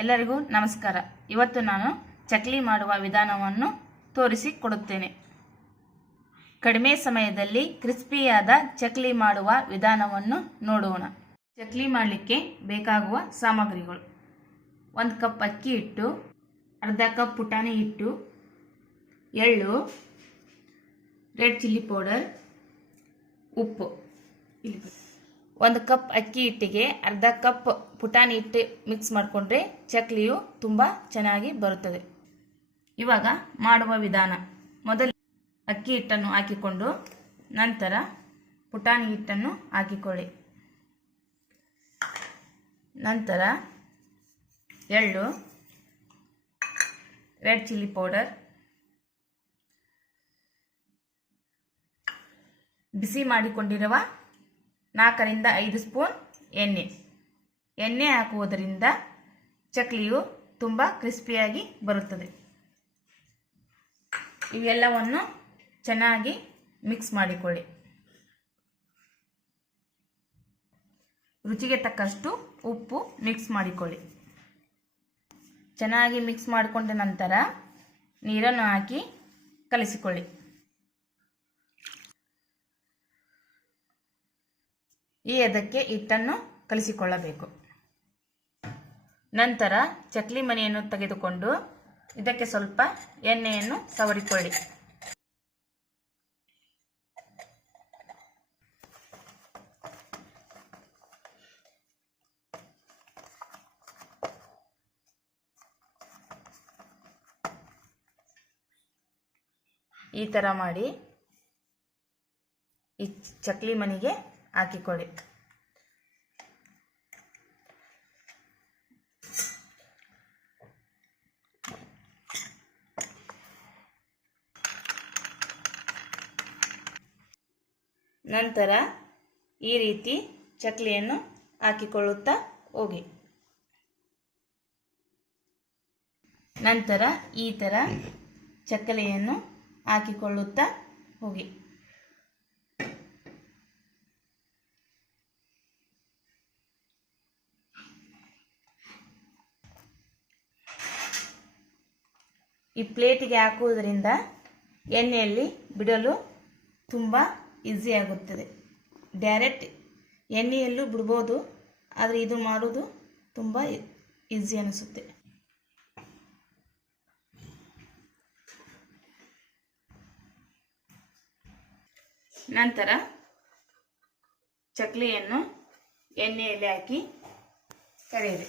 ಎಲ್ಲರಿಗೂ ನಮಸ್ಕಾರ. ಇವತ್ತು ನಾನು ಚಕ್ಲಿ ಮಾಡುವ ವಿಧಾನವನ್ನು ತೋರಿಸಿಕೊಡುತ್ತೇನೆ. ಕಡಿಮೆ ಸಮಯದಲ್ಲಿ ಕ್ರಿಸ್ಪಿಯಾದ ಚಕ್ಲಿ ಮಾಡುವ ವಿಧಾನವನ್ನು ನೋಡೋಣ. ಚಕ್ಲಿ ಮಾಡಲಿಕ್ಕೆ ಬೇಕಾಗುವ ಸಾಮಗ್ರಿಗಳು: 1 ಕಪ್ ಅಕ್ಕಿ ಹಿಟ್ಟು, ಅರ್ಧ ಕಪ್ ಪುಟಾಣಿ ಹಿಟ್ಟು, ಎಳ್ಳು, ರೆಡ್ ಚಿಲ್ಲಿ ಪೌಡರ್, ಉಪ್ಪು. 1 ಕಪ್ ಅಕ್ಕಿ ಹಿಟ್ಟಿಗೆ ಅರ್ಧ ಕಪ್ ಪುಟಾಣಿ ಹಿಟ್ಟು ಮಿಕ್ಸ್ ಮಾಡಿಕೊಂಡ್ರೆ ಚಕ್ಲಿಯು ತುಂಬ ಚೆನ್ನಾಗಿ ಬರುತ್ತದೆ. ಇವಾಗ ಮಾಡುವ ವಿಧಾನ: ಮೊದಲು ಅಕ್ಕಿ ಹಿಟ್ಟನ್ನು ಹಾಕಿಕೊಂಡು ನಂತರ ಪುಟಾಣಿ ಹಿಟ್ಟನ್ನು ಹಾಕಿಕೊಳ್ಳಿ. ನಂತರ ಎಳ್ಳು, ರೆಡ್ ಚಿಲ್ಲಿ ಪೌಡರ್, ಬಿಸಿ ಮಾಡಿಕೊಂಡಿರುವ 4 ರಿಂದ 5 ಸ್ಪೂನ್ ಎಣ್ಣೆ ಹಾಕುವುದರಿಂದ ಚಕ್ಲಿಯು ತುಂಬ ಕ್ರಿಸ್ಪಿಯಾಗಿ ಬರುತ್ತದೆ. ಇವೆಲ್ಲವನ್ನು ಚೆನ್ನಾಗಿ ಮಿಕ್ಸ್ ಮಾಡಿಕೊಳ್ಳಿ. ರುಚಿಗೆ ತಕ್ಕಷ್ಟು ಉಪ್ಪು ಮಿಕ್ಸ್ ಮಾಡಿಕೊಳ್ಳಿ. ಚೆನ್ನಾಗಿ ಮಿಕ್ಸ್ ಮಾಡಿಕೊಂಡ ನಂತರ ನೀರನ್ನು ಹಾಕಿ ಕಲಿಸಿಕೊಳ್ಳಿ. ಈ ಹದಕ್ಕೆ ಹಿಟ್ಟನ್ನು ಕಲಿಸಿಕೊಳ್ಳಬೇಕು. ನಂತರ ಚಕ್ಲಿ ಮಣೆಯನ್ನು ತೆಗೆದುಕೊಂಡು ಇದಕ್ಕೆ ಸ್ವಲ್ಪ ಎಣ್ಣೆಯನ್ನು ಸವರಿಕೊಳ್ಳಿ. ಈ ಥರ ಮಾಡಿ ಈ ಚಕ್ಲಿ ಮಣೆಗೆ ಹಾಕಿಕೊಳ್ಳಿ. ನಂತರ ಈ ರೀತಿ ಚಕ್ಲಿಯನ್ನು ಹಾಕಿಕೊಳ್ಳುತ್ತಾ ಹೋಗಿ. ನಂತರ ಈ ಥರ ಚಕ್ಕಲಿಯನ್ನು ಹಾಕಿಕೊಳ್ಳುತ್ತಾ ಹೋಗಿ. ಈ ಪ್ಲೇಟಿಗೆ ಹಾಕುವುದರಿಂದ ಎಣ್ಣೆಯಲ್ಲಿ ಬಿಡಲು ತುಂಬ ಈಸಿ ಆಗುತ್ತದೆ. ಡೈರೆಕ್ಟ್ ಎಣ್ಣೆಯಲ್ಲೂ ಬಿಡ್ಬೋದು, ಆದರೆ ಇದು ಮಾಡೋದು ತುಂಬ ಈಸಿ ಅನಿಸುತ್ತೆ. ನಂತರ ಚಕ್ಲಿಯನ್ನು ಎಣ್ಣೆಯಲ್ಲಿ ಹಾಕಿ ಕರಿಯಿರಿ.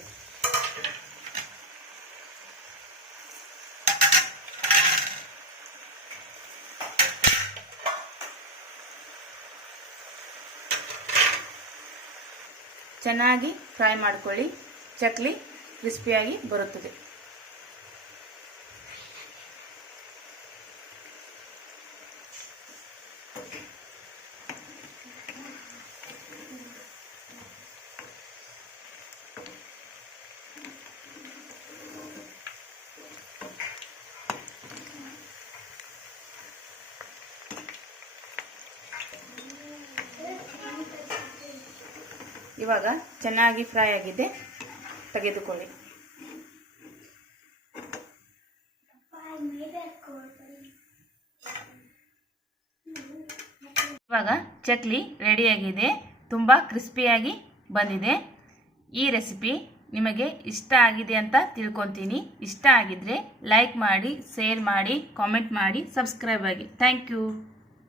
ಚೆನ್ನಾಗಿ ಫ್ರೈ ಮಾಡಿಕೊಳ್ಳಿ. ಚಕ್ಲಿ ಕ್ರಿಸ್ಪಿಯಾಗಿ ಬರುತ್ತದೆ. ಇವಾಗ ಚೆನ್ನಾಗಿ ಫ್ರೈ ಆಗಿದೆ, ತೆಗೆದುಕೊಳ್ಳಿ. ಇವಾಗ ಚಕ್ಲಿ ರೆಡಿಯಾಗಿದೆ, ತುಂಬ ಕ್ರಿಸ್ಪಿಯಾಗಿ ಬಂದಿದೆ. ಈ ರೆಸಿಪಿ ನಿಮಗೆ ಇಷ್ಟ ಆಗಿದೆ ಅಂತ ತಿಳ್ಕೊತೀನಿ. ಇಷ್ಟ ಆಗಿದ್ರೆ ಲೈಕ್ ಮಾಡಿ, ಶೇರ್ ಮಾಡಿ, ಕಾಮೆಂಟ್ ಮಾಡಿ, ಸಬ್ಸ್ಕ್ರೈಬ್ ಆಗಿ. Thank you.